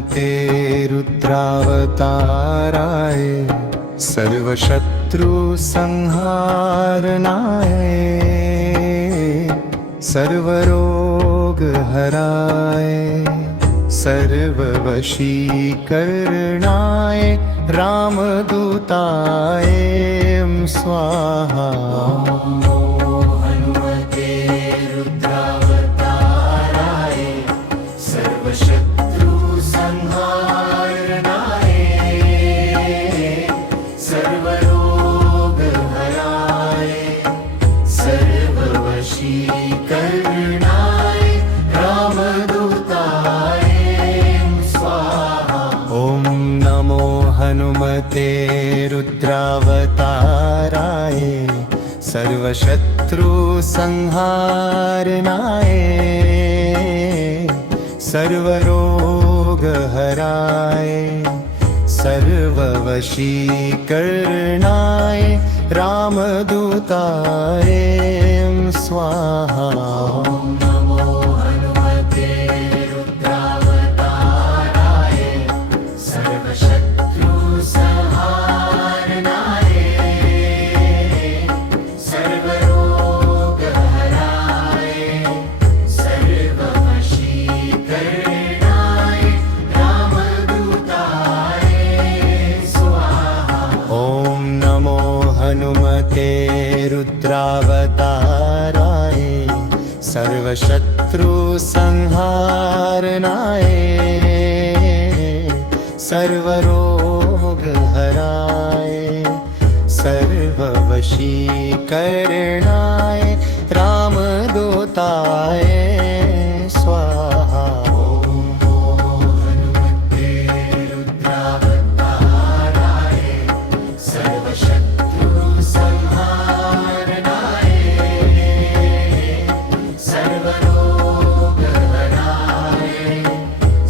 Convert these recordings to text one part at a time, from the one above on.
हनुमते रुद्रावताराय सर्वशत्रु संहारनाय सर्वरोग हराय सर्ववशीकरणाय रामदूताय स्वाहा। हनुमते रुद्रावताराय सर्वशत्रु संहारणाय सर्वरोग हराय सर्ववशीकरणाय रामदूताय स्वाहा। ॐ नमो हनुमते रुद्रावताराय सर्वशत्रु संहारणाय सर्वरोग हराय सर्ववशीकरणाय रामदूताय स्वाहा। नमो हनुमते रुद्रावताराय सर्वशत्रु संहारणाय सर्वरोग हराय सर्ववशीकरणाय रामदूताय स्वाहा। ॐ नमो हनुमते रुद्रावताराय सर्वशत्रु संहारणाय सर्वरोग हराय सर्ववशीकरणाय रामदूताय स्वाहा। हनुमते रुद्रावताराय सर्वशत्रु संहारणाय सर्वरोग हराय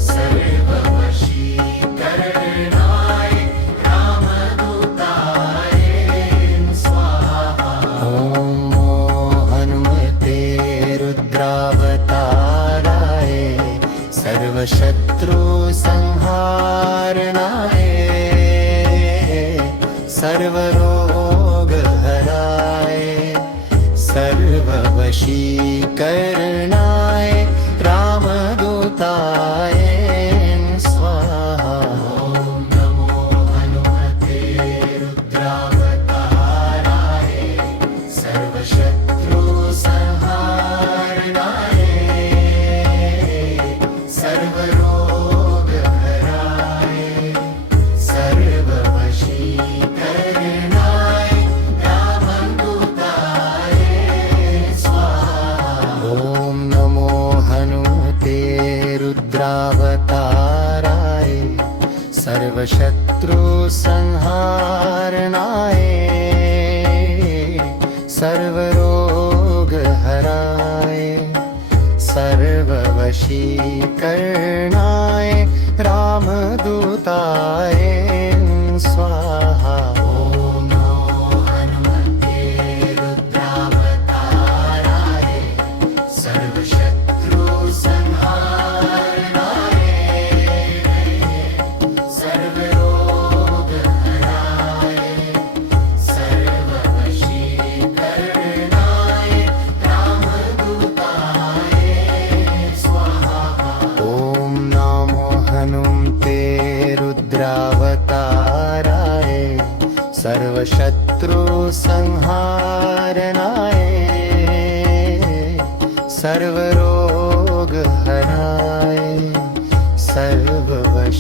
सर्ववशीकरणाय रामदूताय स्वाहा। ॐ हनुमते रुद्रावताराय सर्वशत्रु संहारणाय सर्वरोग हराय सर्ववशीकरणाय रामदूताय स्वाहा। नमो हनुमते रुद्रावताराय सर्वशत्रु संहारणाय सर्वरोग हराय सर्ववशीकरणाय रामदूताय स्वाहा। ॐ नमो हनुमते रुद्रावताराय सर्वशत्रु संहारणाय सर्वरोग हराय सर्ववशीकरणाय रामदूताय स्वाहा। नमो हनुमते रुद्रावताराय सर्वशत्रु संहारणाय सर्वरोग हराय सर्ववशीकरणाय रामदूताय स्वाहा। ॐ नमो हनुमते रुद्रावताराय सर्वशत्रु संहारणाय सर्वरोग हराय सर्ववशीकरणाय